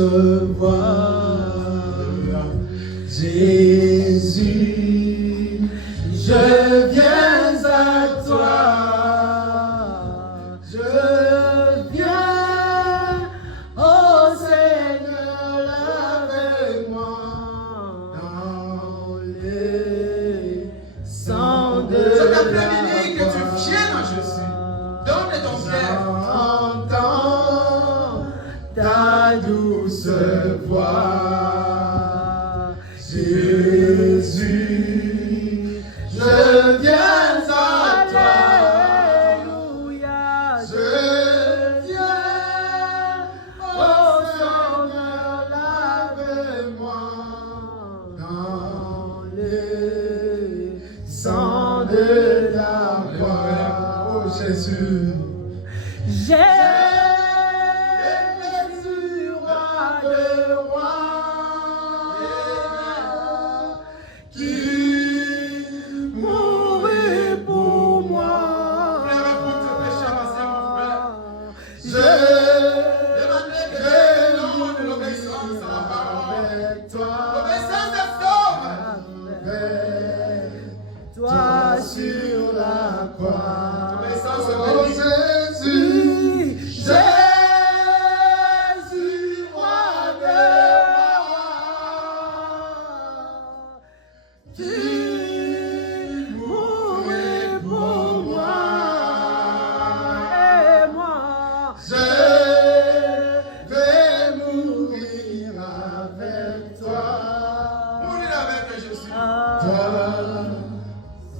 recevoir. Jésus, je viens à toi. Je viens, oh Seigneur, lave-moi dans les sangs de cet après-midi que tu viennes à Jésus. Donne ton cœur. J'entends ta douce voix. Jésus, je viens à toi. Alléluia. Je viens, oh Seigneur, lave-moi dans les sangs de la croix. Oh Jésus. Jésus, roi de rois, qui mourut pour moi. Je vais l'obéissance à la parole. Avec toi, L'obéissance est sauve. avec toi sur la croix. L'obéissance Oh bénit. Jésus, Jésus, roi de rois, tu mourrais pour moi, et moi, je vais mourir avec toi. Mourir avec Jésus.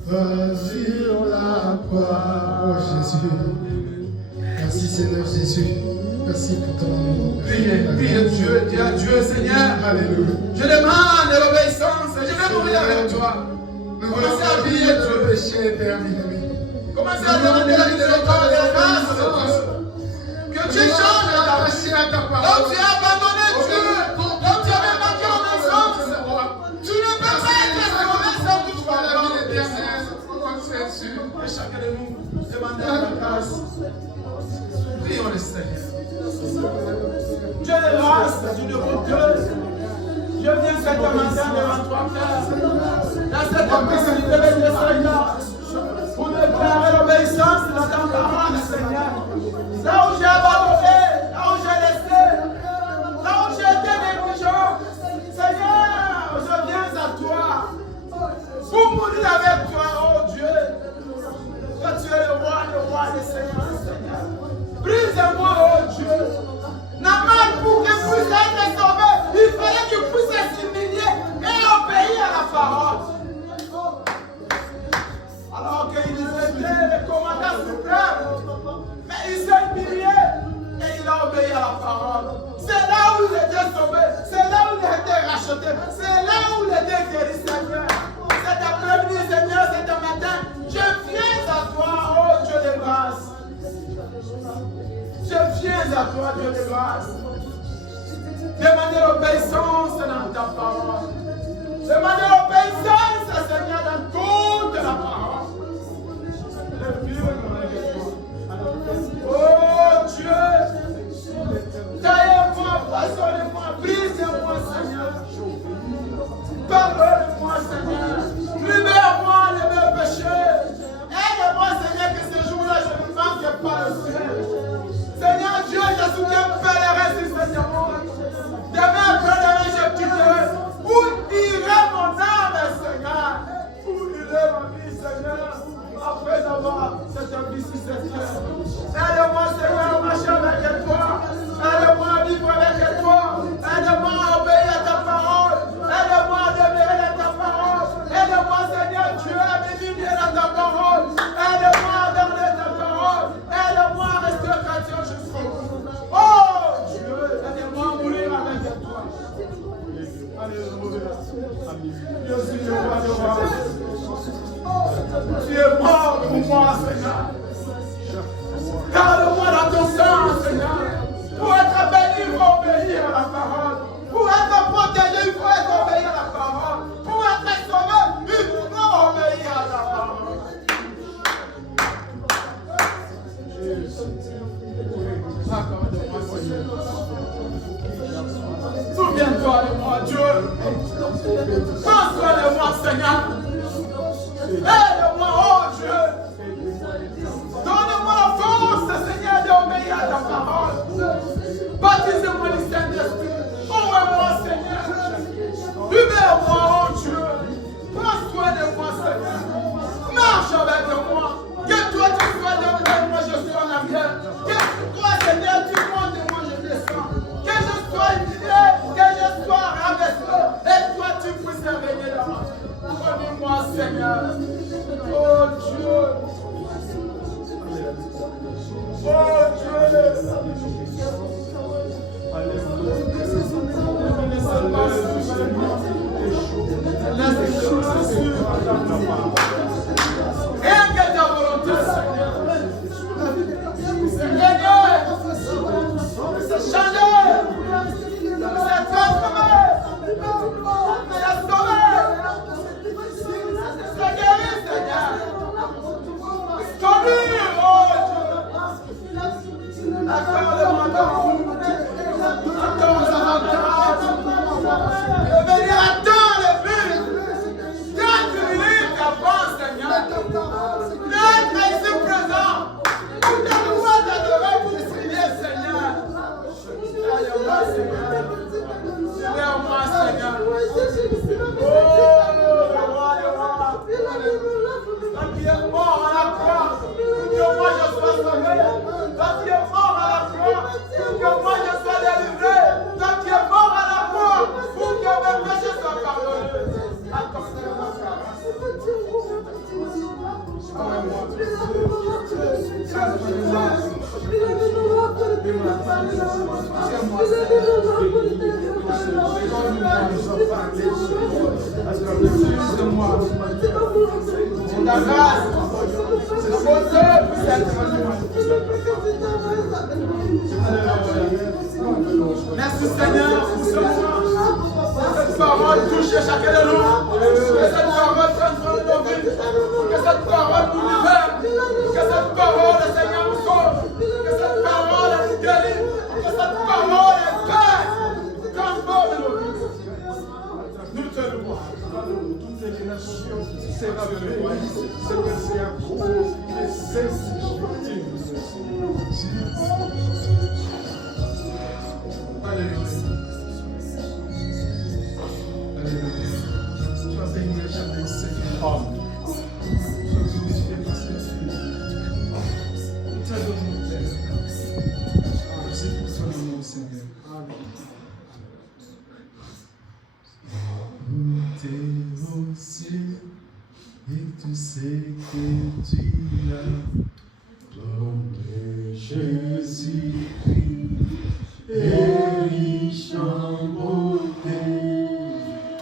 Toi, sur la croix. Oh Jésus. Merci Seigneur Jésus. Merci pour ton amour. Prie Dieu, dis à Dieu, Seigneur. Alléluia. Je demande l'obéissance. Je vais mourir avec toi. Nous Commencez à voulons prier prier Dieu. le péché éternel. Commencez à demander la miséricorde et la grâce de Dieu. Que Dieu change ta vie. à ta Donc parole. tu as abandonné Dieu. Donc tu avais manqué obéissance. Tu ne peux pas être sauvé sans que tu sois La dans vie l'obéissance. éternelle, oh Jésus. Et chacun de nous, demandez la grâce. Prions le Seigneur. Dieu de grâce, Dieu de bonté. Je viens cet matin devant toi, Père. Dans cette opportunité de Seigneur, pour déclarer l'obéissance de ta parole, Seigneur. Là où j'ai abandonné, là où j'ai laissé, là où j'ai été négligent, Seigneur, je viens à toi. Pour mourir avec toi, oh Dieu. Toi, tu es le roi des seigneurs, Seigneur. Brise-moi, oh Dieu. Naman, pour que puisse être sauvé, il fallait qu'il puisse s'humilier et obéir à la parole. Alors qu'il était le commandant suprême, mais il s'est humilié et il a obéi à la parole. C'est là où il était sauvé, c'est là où il était racheté, c'est là où il était guéri, Seigneur. Cet après-midi, Seigneur, cet matin, je viens à toi, oh Dieu de grâce. Je viens à toi, Dieu de grâce. Demandez l'obéissance dans ta parole. Demandez l'obéissance, Seigneur, dans toute la parole. Oh Dieu, taillez-moi, façonnez-moi, brisez-moi, Seigneur. Pardonne-moi, Seigneur. Libère-moi de mes péchés. Aide-moi, Seigneur, que ce jour-là, je ne manque pas le ciel. Seigneur Dieu, je soutiens pèlerin sur cette monde. Demain après-demain, je quitterai. Où irait mon âme, Seigneur? Où irait ma vie, Seigneur? Après avoir cette vie sur cette terre. Aide-moi, Seigneur, à marcher avec toi. Aide-moi à vivre avec toi. Aide-moi à obéir à ta parole. Aide-moi à demeurer dans ta parole. Aide-moi, Seigneur Dieu, à m'unir dans ta parole. Aide-moi à garder ta parole. Aide-moi à rester chrétien jusqu'au bout. Oh Dieu, aide-moi à mourir avec toi. Alléluia. Je suis le roi de roi. Tu es mort pour moi, Seigneur. Garde-moi dans ton sang, Seigneur. Pour être béni, il faut obéir à la parole. Pour être protégé, il faut obéir à la parole. Pour être sauvé, il faut obéir à la parole. Accorde-moi, Seigneur. Aide-moi, oh Dieu. Donne-moi la force, Seigneur, d'obéir à ta parole. Baptise-moi du Saint-Esprit. Ouvre-moi, Seigneur. Libère-moi, oh Dieu. Prends soin de moi, Seigneur. Marche avec moi. Que toi, tu sois devant moi, je suis en arrière. Que toi, Seigneur, tu montes et moi, je descends. Que je sois guidé, que je sois rabaissé. Et toi, tu puisses régner dans moi. Prenez-moi, Seigneur. Oh Dieu. Oh Dieu. Rien que ta volonté, Seigneur. Seigneur, c'est changé, c'est transformé, c'est sauvé, c'est guéri, Seigneur. Conduire, oh Dieu. Accorde-moi ton amour, ton avantage. Et venir à temps le but. Quand tu livres ta force, Seigneur. D'être ici présent. Pour te louer, t'adorer, pour te prier, Seigneur. Aide-moi, Seigneur. Libère-moi, Seigneur. Oh, le roi, le roi. Quand tu es mort à la croix, pour que moi je sois sauvé. Quand tu es mort à la croix, pour que moi je sois délivré. Quand tu es mort à la croix, pour que mes péchés soient pardonnés. Accorde-moi ta grâce. Ta grâce, c'est mon Dieu, merci Seigneur pour ce moment. Cette parole touche chacun de nous. Que cette parole transforme nos vies. Que cette parole nous libère. Que cette parole, Seigneur, nous sauve. Que cette parole nous guérit. Que cette parole est paix. Transforme nos vies. Nous te louons. Toutes les générations, c'est la vérité. C'est à cause des saints. Alléluia. Alléluia. Sois béni éternel Seigneur. Sois glorifié parce que tu es. Nous t'adorons, Père. Merci pour ton nom, Seigneur. Tout est au ciel et tu sais que tu as donné Jésus-Christ. Et riche en beauté,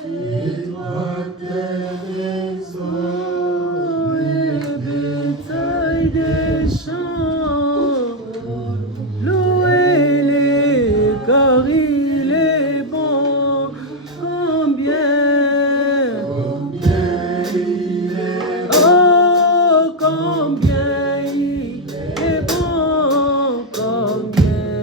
et toi tes raisons, les détails des champs, louez-les car il est bon, combien il est bon, oh combien il est bon, combien.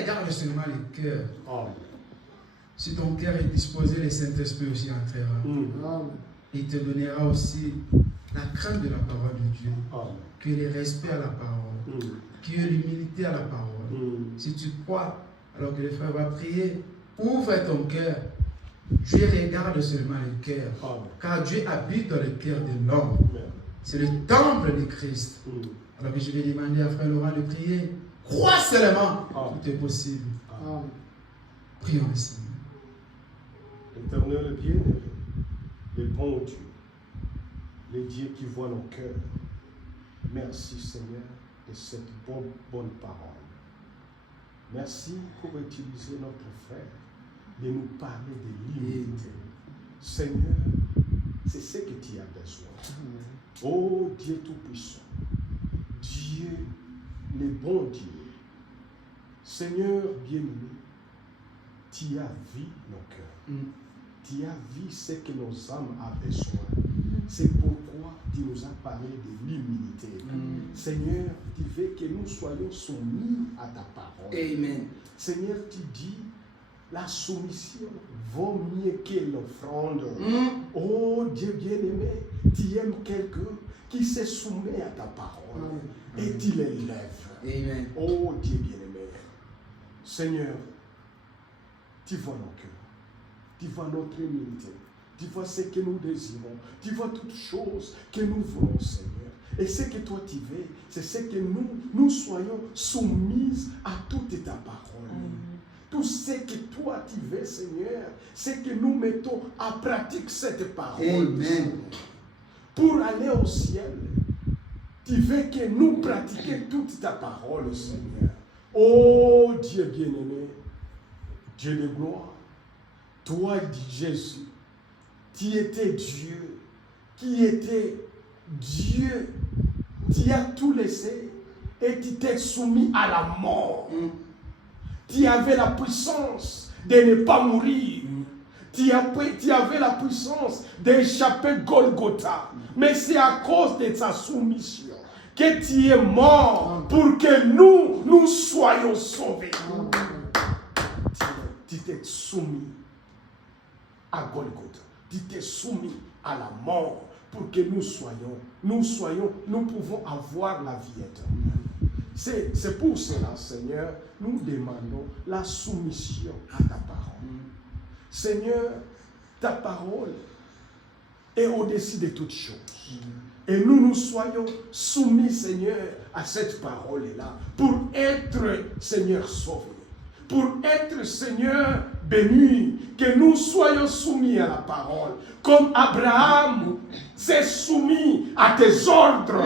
regarde seulement le cœur. Amen. Si ton cœur est disposé, le Saint-Esprit aussi entrera. Amen. Il te donnera aussi la crainte de la parole de Dieu, Amen. que le respect à la parole, que l'humilité à la parole. Si tu crois, alors que le frère va prier, ouvre ton cœur. Dieu regarde seulement le cœur, car Dieu habite dans le cœur de l'homme. C'est le temple de Christ. Alors que je vais demander à frère Laurent de prier. Crois seulement, tout est possible. Amen. Prions le Seigneur. Éternel bien-aimé, le bon Dieu, le Dieu qui voit nos cœurs, merci Seigneur de cette bonne parole. Merci pour utiliser notre frère de nous parler de l'unité. Seigneur, c'est ce que tu as besoin. Oh Dieu Tout-Puissant, Dieu, le bon Dieu, Seigneur bien-aimé, tu as vu nos cœurs. Tu as vu ce que nos âmes ont besoin. C'est pourquoi tu nous as parlé de l'humilité. Seigneur, tu veux que nous soyons soumis à ta parole. Amen. Seigneur, tu dis, la soumission vaut mieux que l'offrande. Oh Dieu bien-aimé, tu aimes quelqu'un qui se soumet à ta parole et tu l'élèves. Amen. Oh Dieu bien-aimé, Seigneur, tu vois nos cœurs, tu vois notre humilité, tu vois ce que nous désirons, tu vois toutes choses que nous voulons, Seigneur. Et ce que toi tu veux, c'est ce que nous soyons soumises à toute ta parole. Tout ce que toi tu veux, Seigneur, c'est que nous mettons en pratique cette parole. Amen. Pour aller au ciel, tu veux que nous pratiquions toute ta parole, Seigneur. Oh Dieu bien-aimé, Dieu de gloire, toi, Jésus, tu étais Dieu, qui était Dieu, tu as tout laissé et tu t'es soumis à la mort. Tu avais la puissance de ne pas mourir. Tu avais la puissance d'échapper Golgotha. Mais c'est à cause de ta soumission que tu es mort pour que nous soyons sauvés. Tu t'es soumis à Golgotha. Tu t'es soumis à la mort pour que nous pouvons avoir la vie éternelle. C'est pour cela, Seigneur, nous demandons la soumission à ta parole. Seigneur, ta parole est au-dessus de toutes choses. Et nous soyons soumis, Seigneur, à cette parole-là pour être, Seigneur, sauvés. Pour être, Seigneur, bénis, que nous soyons soumis à la parole. Comme Abraham s'est soumis à tes ordres,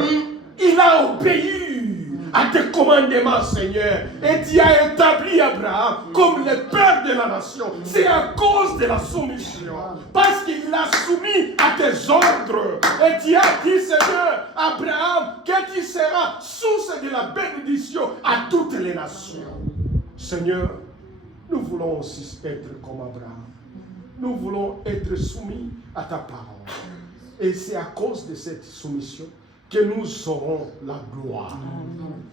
il a obéi à tes commandements, Seigneur. Et tu as établi Abraham comme le père de la nation. C'est à cause de la soumission. Parce qu'il l'a soumis à tes ordres. Et tu as dit, Seigneur, Abraham, que tu seras source de la bénédiction à toutes les nations. Seigneur, nous voulons aussi être comme Abraham. Nous voulons être soumis à ta parole. Et c'est à cause de cette soumission que nous aurons la gloire.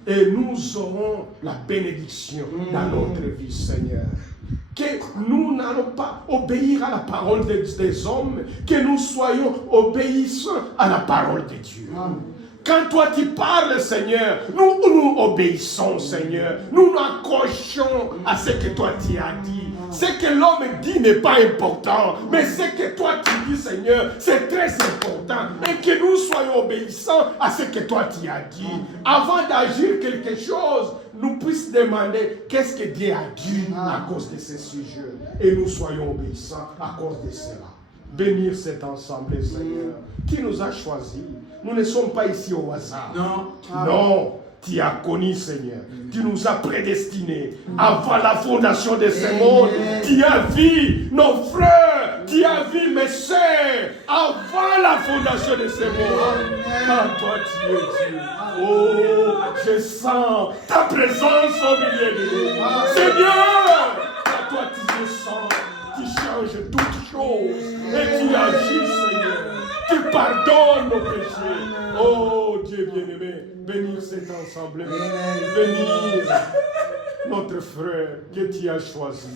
Et nous aurons la bénédiction dans notre vie, Seigneur. Que nous n'allons pas obéir à la parole des hommes, que nous soyons obéissants à la parole de Dieu. Quand toi tu parles, Seigneur, nous obéissons, Seigneur. Nous nous accrochons à ce que toi tu as dit. Ce que l'homme dit n'est pas important, mais ce que toi tu dis, Seigneur, c'est très important. Et que nous soyons obéissants à ce que toi tu as dit. Avant d'agir quelque chose, nous puissions demander qu'est-ce que Dieu a dit à cause de ce sujet. Et nous soyons obéissants à cause de cela. Bénir cet ensemble, Seigneur, qui nous a choisis. Nous ne sommes pas ici au hasard. Non. Tu as connu, Seigneur. Tu nous as prédestinés avant la fondation de ce monde. Tu as vu nos frères. Tu as vu mes sœurs avant la fondation de ce monde. Car toi, tu es Dieu. Oh, je sens ta présence au milieu de nous. Seigneur, car toi, tu descends. Tu changes toutes choses. Et tu agis, Seigneur. Tu pardonnes nos péchés. Oh Dieu bien-aimé, bénir cet ensemble. Bénir notre frère que tu as choisi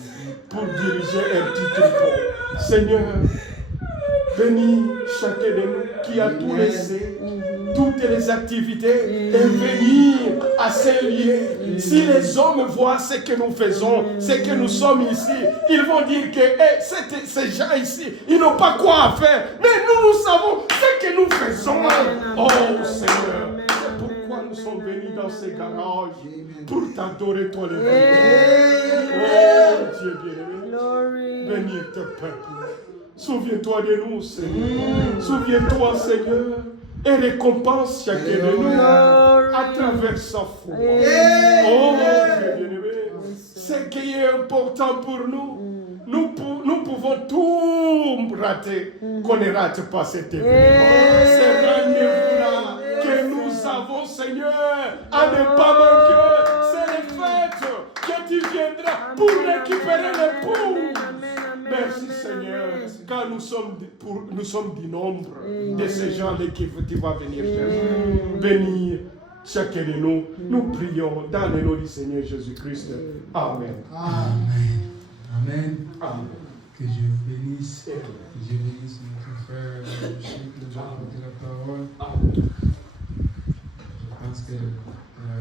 pour diriger un petit troupeau. Seigneur, bénis chacun de nous qui a tout laissé, toutes les activités, et venir à ces lieux. Si les hommes voient ce que nous faisons, ce que nous sommes ici, ils vont dire que ces gens ici, ils n'ont pas quoi faire. Mais nous savons ce que nous faisons. Oh Seigneur, c'est pourquoi nous sommes venus dans ces garages pour t'adorer, toi le Dieu. Oh Dieu bien-aimé, bénis tes peuples. Souviens-toi de nous, Seigneur. Souviens-toi, Seigneur, et récompense chacun de nous à travers sa foi. Oh, Dieu bien-aimé, ce qui est important pour nous, nous pouvons tout rater, qu'on ne rate pas cet événement. Ce rendez-vous-là que nous avons, Seigneur, à ne pas manquer, c'est les fêtes que tu viendras pour récupérer l'époux. Merci Seigneur, car nous sommes du nombre de ces gens qui tu vas venir chercher. Bénir chacun de nous. Nous prions dans le nom du Seigneur Jésus-Christ. Amen. Amen. Amen. Amen. Que Dieu bénisse. Que Dieu bénisse notre frère. Que nous apporter la parole. Amen. de la